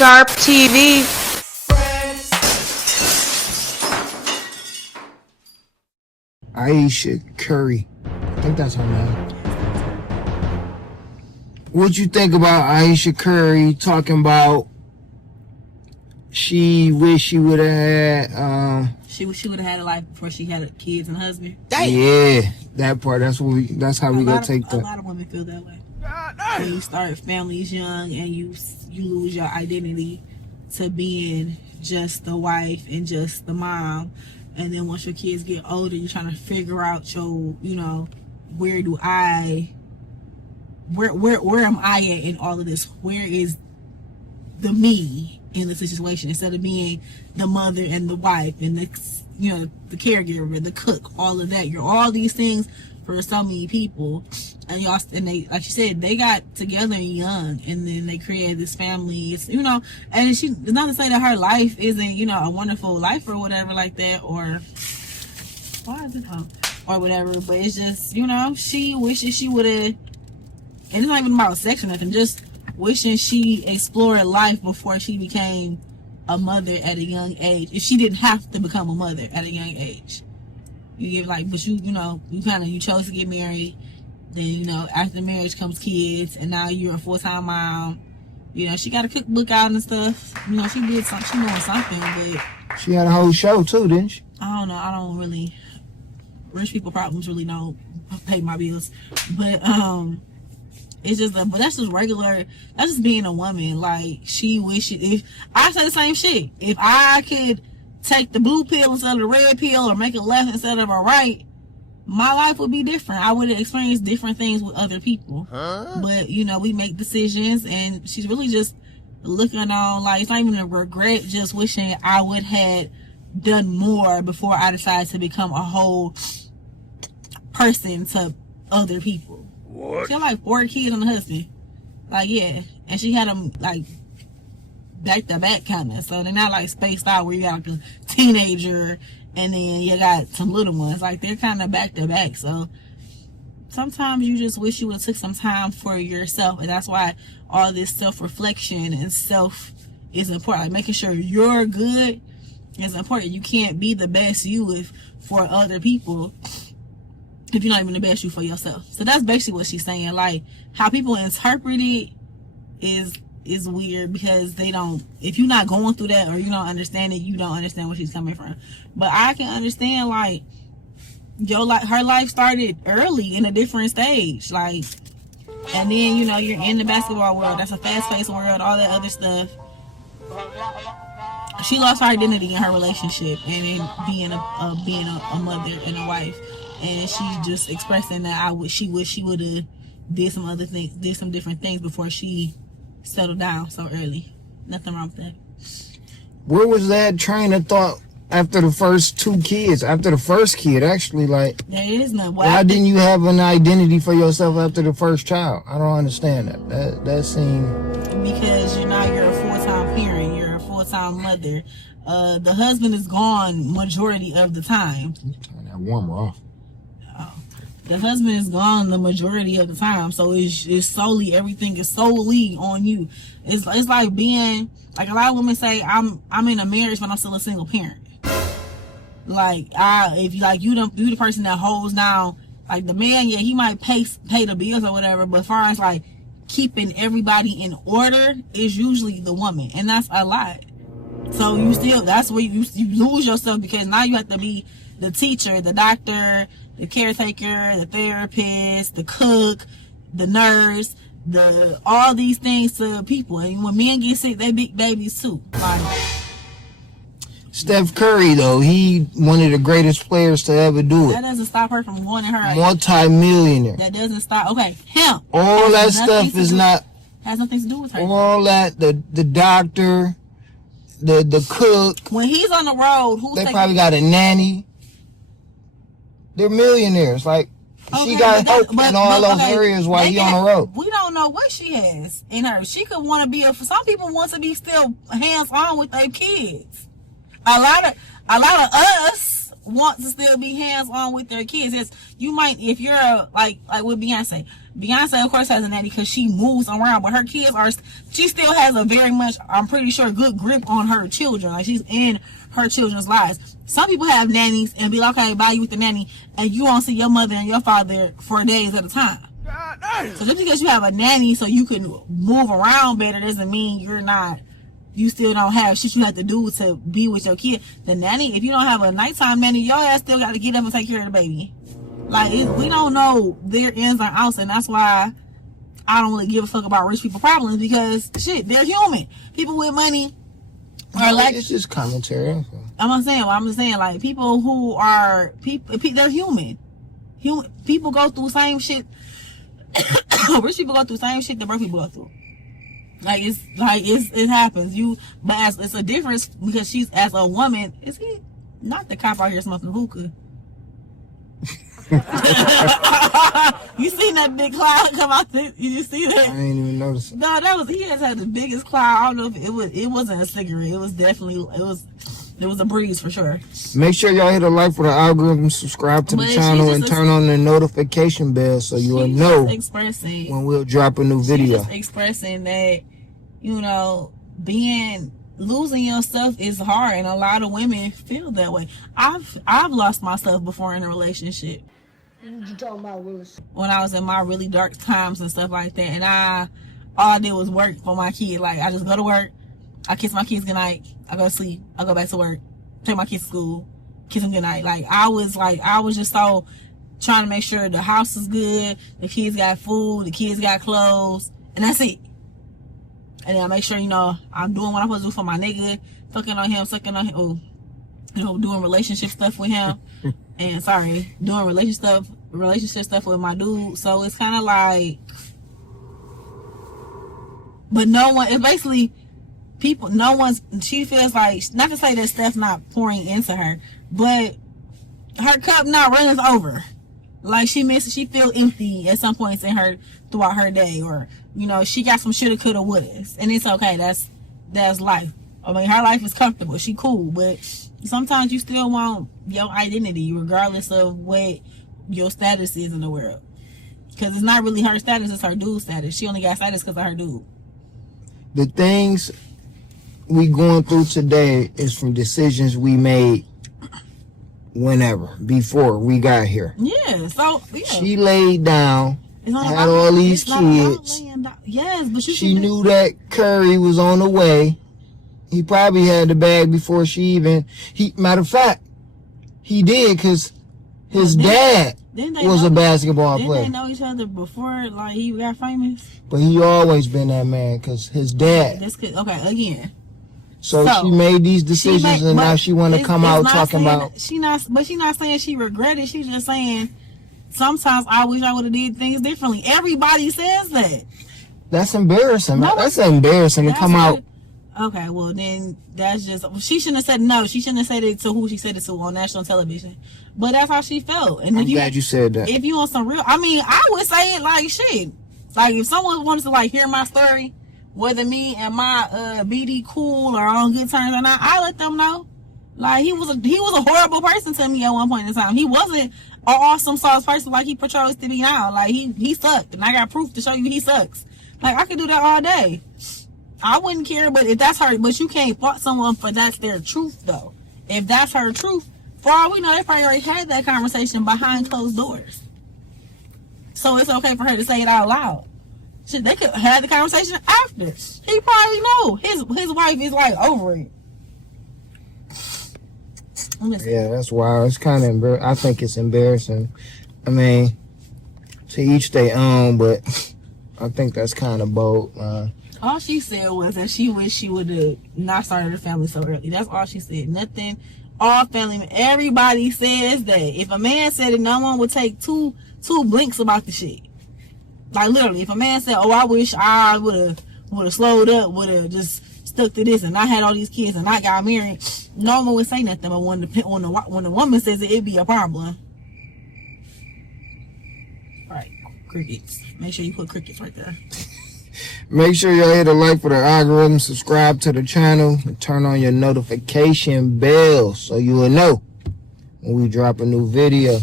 Sharpe TV. Ayesha Curry. I think that's her name. What you think about Ayesha Curry talking about she wish she would have had she would have had a life before she had kids and a husband? Damn. Yeah, that part. That's how we gotta take that. A lot of women feel that way. When you start families young and you lose your identity to being just the wife and just the mom, and then once your kids get older, you're trying to figure out your, where am I at in all of this? Where is the me in the situation, instead of being the mother and the wife and the caregiver, the cook, all of that. You're all these things for so many people, and they, like you said, they got together young, and then they created this family. It's, and it's not to say that her life isn't, a wonderful life or whatever like that, or whatever, but it's just, she wishes she would have, and it's not even about sex or nothing, just wishing she explored life before she became a mother at a young age. If she didn't have to become a mother at a young age, but you chose to get married. Then after marriage comes kids, and now you're a full-time mom. She got a cookbook out and stuff. She did something. She doing something, but she had a whole show too, didn't she? I don't know. I don't really. Rich people problems really don't pay my bills, but it's just but that's just regular. That's just being a woman. Like, she wishes, if I say the same shit, if I could take the blue pill instead of the red pill, or make a left instead of a right, my life would be different. I would have experienced different things with other people. But we make decisions, and she's really just looking on, like, it's not even a regret, just wishing I would have done more before I decided to become a whole person to other people. What? She had like 4 kids and a husband. Like, yeah. And she had them like back to back kind of. So they're not like spaced out where you got like a teenager and then you got some little ones. Like, they're kind of back to back. So sometimes you just wish you would have took some time for yourself. And that's why all this self-reflection and self is important. Like, making sure you're good is important. You can't be the best you for other people if you're not even the best you for yourself. So that's basically what she's saying. Like, how people interpret it is weird, because they don't, if you're not going through that or you don't understand it, you don't understand where she's coming from. But I can understand, like, her life started early in a different stage, like, and then you're in the basketball world, that's a fast-paced world, all that other stuff. She lost her identity in her relationship and in being a mother and a wife, and she's just expressing that she wish she would have did some other things, did some different things before she settled down so early. Nothing wrong with that. Where was that train of thought after the first 2 kids? After the first kid, actually, like, there is none. Why didn't you have an identity for yourself after the first child? I don't understand that. That seemed, because you're a full-time parent, you're a full-time mother. The husband is gone majority of the time. Turn that warmer off. The husband is gone the majority of the time, so it's solely, everything is solely on you. It's like being, like, a lot of women say, I'm in a marriage but I'm still a single parent. Like, if you the person that holds down, like, the man, yeah, he might pay the bills or whatever, but as far as like keeping everybody in order is usually the woman, and that's a lot. So that's where you lose yourself, because now you have to be the teacher, the doctor, the caretaker, the therapist, the cook, the nurse, all these things to people. And when men get sick, they big babies too. Like, Steph Curry, though, he one of the greatest players to ever do it. That doesn't stop her from wanting her. Multi-millionaire. That doesn't stop. Okay, him. All that stuff is not. Has nothing to do with her. All that, the doctor, the cook. When he's on the road, they probably got a nanny. They're millionaires. Like, she got help in all those areas while he on the road. We don't know what she has in her. She could want to be some people want to be still hands-on with their kids. A lot of us want to still be hands-on with their kids. You might, if you're like with Beyonce, Beyonce, of course, has a nanny because she moves around, but her kids are. She still has a very much, I'm pretty sure, good grip on her children. Like, she's in her children's lives. Some people have nannies and be like, okay, bye, you with the nanny, and you won't see your mother and your father for days at a time. So just because you have a nanny so you can move around better doesn't mean you still don't have shit you have to do to be with your kid. The nanny, if you don't have a nighttime nanny, your ass still got to get up and take care of the baby. Like, we don't know their ins and outs, and that's why I don't really give a fuck about rich people problems, because shit, they're human. People with money are like, it's just commentary. I'm just saying, like, people who are they're human. People go through same shit. Rich people go through same shit that broke people go through. It happens. But it's a difference because she's, as a woman. Is he not the cop out here smoking hookah? You seen that big cloud come out there? You see that? I ain't even noticed. No, he has had the biggest cloud. I don't know if it wasn't a cigarette. It was a breeze for sure. Make sure y'all hit a like for the algorithm, subscribe to the channel, and turn on the notification bell so you will know when we'll drop a new video. She's just expressing that, losing yourself is hard, and a lot of women feel that way. I've lost myself before in a relationship. What you talking about, Willis? When I was in my really dark times and stuff like that, and all I did was work for my kid. Like, I just go to work, I kiss my kids goodnight, I go to sleep, I go back to work, take my kids to school, kiss them goodnight. I was just so trying to make sure the house is good, the kids got food, the kids got clothes, and that's it. And then I make sure, I'm doing what I'm supposed to do for my nigga, fucking on him, sucking on him, doing relationship stuff with him. And doing relationship stuff with my dude. So it's kind of like, but it's basically she feels like, not to say that Steph not pouring into her, but her cup not runneth over. Like, she feel empty at some points throughout her day, or, she got some shoulda, coulda, wouldas, and it's okay. That's life. I mean, her life is comfortable. She cool, but sometimes you still want your identity, regardless of what your status is in the world. Because it's not really her status, it's her dude's status. She only got status because of her dude. The things we going through today is from decisions we made before we got here. Yeah, so, yeah. She laid down, had all these kids. Yes, but she knew that Curry was on the way. He probably had the bag before matter of fact, he did, because his dad was a basketball player. Didn't they know each other before, like, he got famous? But he always been that man, because his dad. That's good. Okay, again. So she made these decisions, and now she want to come out talking about. She's not saying she regretted. She's just saying, sometimes I wish I would have did things differently. Everybody says that. That's embarrassing. That's embarrassing to come out. Okay, well then that's just, she shouldn't have said no. She shouldn't have said it to who she said it to on national television. But that's how she felt. And I'm glad you said that. If you want some real, I would say it like shit. Like, if someone wanted to hear my story, whether me and my BD cool or on good terms or not, I let them know. Like, he was a horrible person to me at one point in time. He wasn't an awesome sauce person like he portrays to be now. Like, he sucked, and I got proof to show you he sucks. Like, I could do that all day. I wouldn't care, but if that's her, but you can't fault someone for that's their truth, though. If that's her truth, for all we know, they probably already had that conversation behind closed doors. So it's okay for her to say it out loud. Shit, they could have the conversation after. He probably know his wife is over it. Yeah, that's wild. It's kind of embarrassing. I think it's embarrassing. I mean, to each their own, but I think that's kind of bold. All she said was that she wished she would have not started a family so early. That's all she said. Nothing. All family. Everybody says that. If a man said it, no one would take two blinks about the shit. Like, literally, if a man said, "Oh, I wish I would have slowed up, would have just stuck to this, and I had all these kids, and I got married," no one would say nothing. But when the woman says it, it'd be a problem. All right, crickets. Make sure you put crickets right there. Make sure y'all hit a like for the algorithm, subscribe to the channel, and turn on your notification bell so you will know when we drop a new video.